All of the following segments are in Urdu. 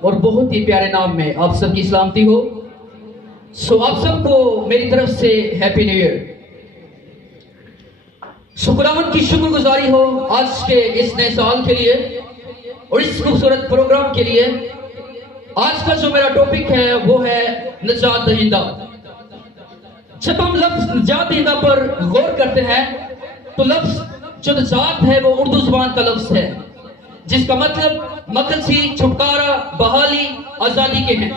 اور بہت ہی پیارے نام میں آپ سب کی سلامتی ہو. سو آپ سب کو میری طرف سے ہیپی نیو ایئر. خداوند کی شکر گزاری ہو آج کے اس نئے سال کے لیے اور اس خوبصورت پروگرام کے لیے. آج کا جو میرا ٹاپک ہے وہ ہے نجات دہندہ. جب ہم لفظ نجات دہندہ پر غور کرتے ہیں تو لفظ جو نجات ہے وہ اردو زبان کا لفظ ہے جس کا مطلب مخلصی، چھٹکارا، بحالی، آزادی کے ہیں.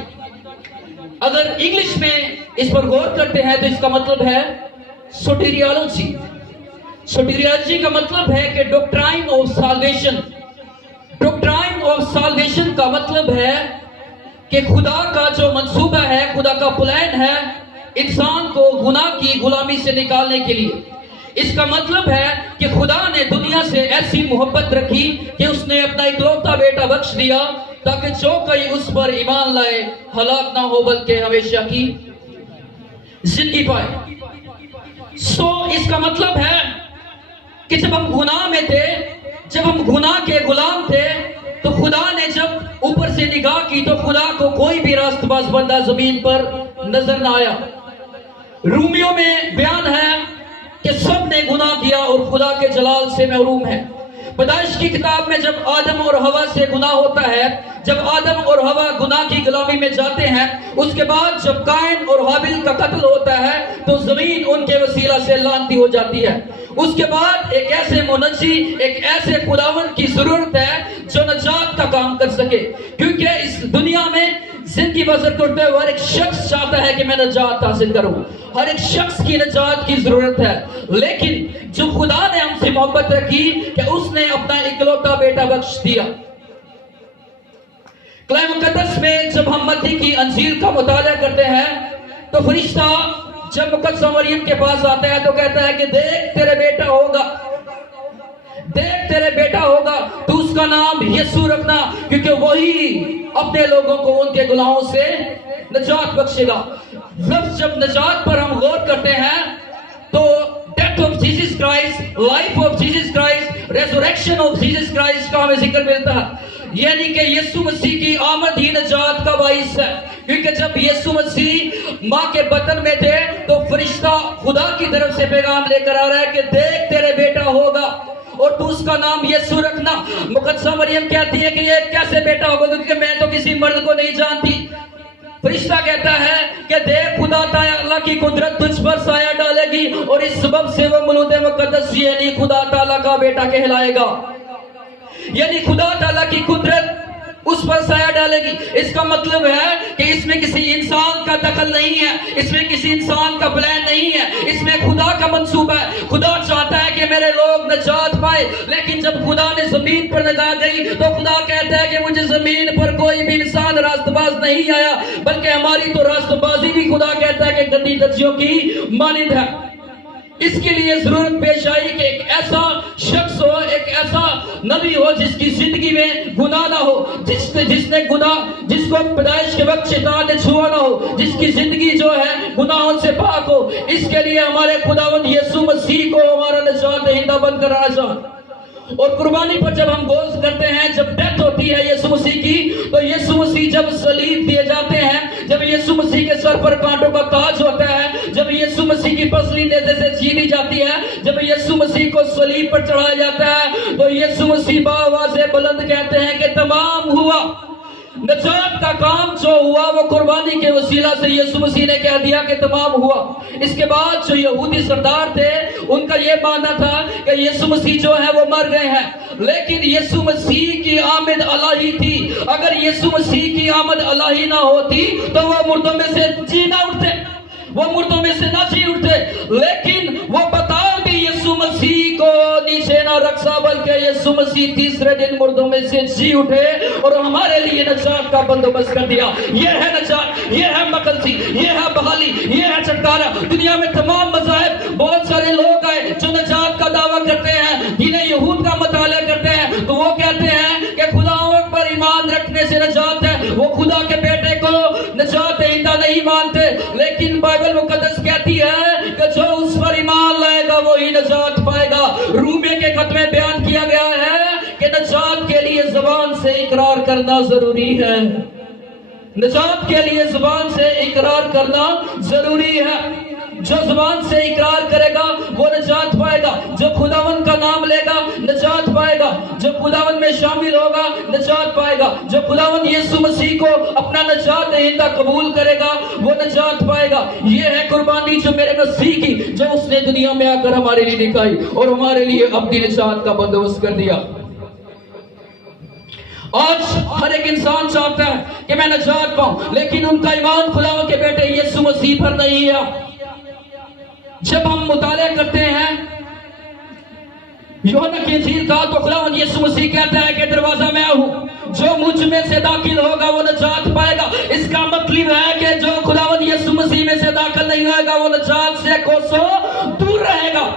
اگر انگلش میں اس پر غور کرتے ہیں تو اس کا مطلب ہے سوٹیریالوجی. سوٹیریالوجی کا مطلب ہے کہ doctrine of salvation. Doctrine of salvation کا مطلب ہے کہ خدا کا جو منصوبہ ہے، خدا کا پلان ہے انسان کو گناہ کی غلامی سے نکالنے کے لیے. اس کا مطلب ہے کہ خدا نے دنیا سے ایسی محبت رکھی کہ اس نے اپنا اکلوتا بیٹا بخش دیا تاکہ جو کوئی اس پر ایمان لائے ہلاک نہ ہو بلکہ ہمیشہ کی زندگی پائے. سو اس کا مطلب ہے کہ جب ہم گناہ میں تھے، جب ہم گناہ کے غلام تھے، تو خدا نے جب اوپر سے نگاہ کی تو خدا کو کوئی بھی راست باز بندہ زمین پر نظر نہ آیا. رومیوں میں بیان ہے کہ سب نے گناہ کیا اور خدا کے جلال سے محروم ہے. پیدائش کی کتاب میں جب آدم اور حوا سے گناہ ہوتا ہے، جب آدم اور حوا گناہ کی غلامی میں جاتے ہیں، اس کے بعد جب قائن اور حابیل کا قتل ہوتا ہے تو زمین ان کے وسیلہ سے لعنتی ہو جاتی ہے. اس کے بعد ایک ایسے منجی، ایک ایسے خداوند کی ضرورت ہے جو نجات کا کام کر سکے، کیونکہ اس دنیا میں زندگی بسر کرتے ہوئے ہر ایک شخص چاہتا ہے کہ میں نجات حاصل کروں. ہر ایک شخص کی نجات کی ضرورت ہے. لیکن جو خدا نے ہم سے محبت رکھی کہ اس نے اپنا اکلوتا بیٹا بخش دیا. کلام مقدس میں جب ہم متی کی انجیل کا مطالعہ کرتے ہیں تو فرشتہ جب مقدسہ مریم کے پاس آتا ہے تو کہتا ہے کہ دیکھ تیرے بیٹا ہوگا، دیکھ تیرے بیٹا ہوگا، تو اس کا نام یسوع رکھنا کیونکہ وہی اپنے لوگوں کو ان کے گناہوں سے نجات بخشے گا. لفظ جب نجات پر ہم غور کرتے ہیں تو death of Jesus Christ, life of Jesus Christ, resurrection of Jesus Christ کا ہمیں ذکر ملتا ہے. یعنی کہ یسوع مسیح کی آمد ہی نجات کا باعث ہے. کیونکہ جب یسوع مسیح ماں کے بطن میں تھے تو فرشتہ خدا کی طرف سے پیغام لے کر آ رہا ہے کہ دیکھ تیرے بیٹا ہوگا اور تو اس کا نام یسوع رکھنا. مقدسہ مریم کہتی ہے کہ یہ کیسے بیٹا ہوگا کیونکہ میں تو کسی مرد کو نہیں جانتی. فرشتہ کہتا ہے کہ دیکھ خدا تعالیٰ کی قدرت تجھ پر سایہ ڈالے گی اور اس سبب سے وہ مولود مقدس یعنی خدا تعالیٰ کا بیٹا کہلائے گا. یعنی خدا تعالیٰ کی قدرت اس پر سایہ ڈالے گی. اس کا مطلب ہے کہ اس میں کسی انسان کا دخل نہیں ہے، اس میں کسی انسان کا پلان نہیں ہے، اس میں خدا کا منصوبہ ہے. خدا چاہتا ہے کہ میرے لوگ نجات پائے، لیکن جب خدا نے زمین پر نگاہ گئی تو خدا کہتا ہے کہ مجھے زمین پر کوئی بھی انسان راست باز نہیں آیا، بلکہ ہماری تو راست بازی بھی خدا کہتا ہے کہ گندی دجیوں کی مانند ہے. اس کے لیے ضرورت پیش آئی کہ ایک ایسا شخص ہو، ایک ایسا نبی ہو جس کی زندگی میں گناہ نہ ہو، جس نے گناہ، جس کو پیدائش کے وقت شیطان نے چھوا نہ ہو، جس کی زندگی جو ہے گناہوں سے پاک ہو. اس کے لیے ہمارے خداوند یسوع مسیح کو ہمارا نجات دہندہ بن کر آنا چاہتا. اور قربانی پر جب ہم غور کرتے ہیں، جب ڈیتھ ہوتی ہے یسوع مسیح کی تو یسوع مسیح جب صلیب دیے جاتے ہیں، جب یسوع مسیح کے سر پر کانٹوں کا تاج ہوتا ہے، جب یسوع مسیح کی پسلی نیزے سے چھینی جاتی ہے، جب یسوع مسیح کو صلیب پر چڑھایا جاتا ہے تو یسوع مسیح باآواز بلند کہتے ہیں کہ تمام ہوا. نجات کا کام جو ہوا وہ قربانی کے وسیلہ سے یسوع مسیح نے کہہ دیا کہ تمام ہوا. اس کے بعد جو یہودی سردار تھے ان کا یہ ماننا تھا کہ یسوع مسیح جو ہے وہ مر گئے ہیں، لیکن یسوع مسیح کی آمد الہی تھی. اگر یسوع مسیح کی آمد الہی نہ ہوتی تو وہ مردوں میں سے جی نہ اٹھتے، وہ مردوں میں سے نہ جی اٹھتے. لیکن وہ بتا بھی یسوع مسیح کو نیچے نہ رکھا، بلکہ یسوع مسیح تیسرے دن مردوں میں سے جی اٹھے اور ہمارے لیے نجات کا بندوبست کر دیا. یہ ہے نجات، یہ ہے مخلصی، یہ ہے بحالی، یہ ہے چھٹکارا. دنیا میں تمام مذاہب، بہت سارے لوگ آئے جو نجات کا دعویٰ کرتے ہیں، جنہیں یہود کا مطالعہ کرتے ہیں تو وہ کہتے ہیں کہ خدا پر ایمان رکھنے سے نجات ہے. وہ خدا کے بیٹے کو نجات دہندہ نہیں مانتے، لیکن بائبل مقدس کہتی ہے کہ جو اس پر ایمان لائے گا وہی نجات پائے گا. رومیہ کے خط میں بیان کیا گیا ہے کہ نجات کے لیے زبان سے اقرار کرنا ضروری ضروری ہے. نجات کے لیے زبان سے اقرار کرنا ضروری ہے. جو زبان سے اقرار کرے گا وہ نجات پائے گا. جو خداوند کا نام لے گا نجات پائے گا. جو خداوند میں شامل ہوگا نجات پائے گا. جو خداوند یسوع مسیح کو اپنا نجات دہندہ قبول کرے گا وہ نجات پائے گا. یہ ہے قربانی جو میرے مسیح کی, جو اس نے دنیا میں آ کر ہمارے لیے نکائی اور ہمارے لیے اپنی نجات کا بندوبست کر دیا. آج ہر ایک انسان چاہتا ہے کہ میں نجات پاؤں, لیکن ان کا ایمان خداوند کے بیٹے یسوع مسیح پر نہیں ہے. جب ہم مطالعہ کرتے ہیں یوحنا کی انجیل کا تو خداوند یسوع مسیح کہتا ہے کہ دروازہ میں ہوں, جو مجھ میں سے داخل ہوگا وہ نجات پائے گا. اس کا مطلب ہے کہ جو خداوند یسوع مسیح میں سے داخل نہیں ہوئے گا وہ نجات سے کوسوں دور رہے گا.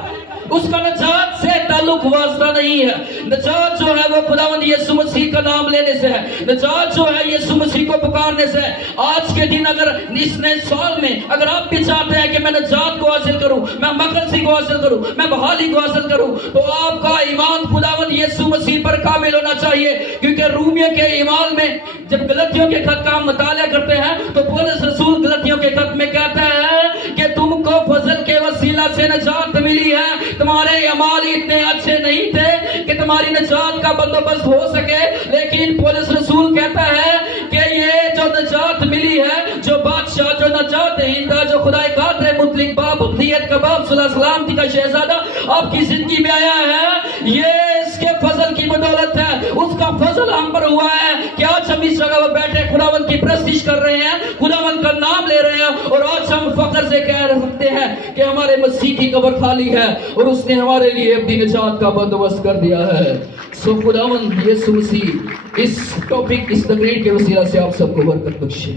اس کا نجات سے تعلق واسطہ نہیں ہے. نجات جو ہے وہ خداوند یسوع مسیح کا نام لینے سے ہے. نجات جو ہے یسوع مسیح کو پکارنے سے ہے. آج کے دن اگر اس نئے سال میں اگر آپ بھی چاہتے ہیں کہ میں نجات کو حاصل کروں, میں مغفرت کو حاصل کروں, میں بحالی کو حاصل کروں, تو آپ کا ایمان خداوند یسوع مسیح پر کامل ہونا چاہیے. کیونکہ رومیہ کے ایمان میں جب غلطیوں کے خط کا ہم مطالعہ کرتے ہیں تو پولس رسول غلطیوں کے خط میں کہتا ہے کہ تم کو فضل کے وسیلہ سے نجات ملی ہے. تمہارے اعمال اتنے اچھے نہیں تھے کہ تمہاری نجات کا بندوبست ہو سکے, لیکن پولس رسول کہتا ہے کہ یہ جو نجات ملی ہے, جو بادشاہ, جو نجات دہندہ, جو خدائے قادر مطلق باپ, ابدیت کا باپ, صلی اللہ سلامتی کا شہزادہ آپ کی زندگی میں آیا ہے, یہ اس کے فضل کی بدولت ہے. اس کا فضل ہم پر ہوا ہے کہ آج ہم اس جگہ پر بیٹھے خداوند کی پرستش کر رہے ہیں, خداوند کا نام لے رہے ہیں, اور آج ہم فخر سے کہہ سکتے ہیں کہ ہمارے مسیح کی قبر خالی ہے اور اس نے ہمارے لیے اپنی نجات کا بندوبست کر دیا ہے. سو خداوند یسوع مسیح اس ٹاپک, اس تقریر کے وسیلہ سے آپ سب کو برکت بخشے.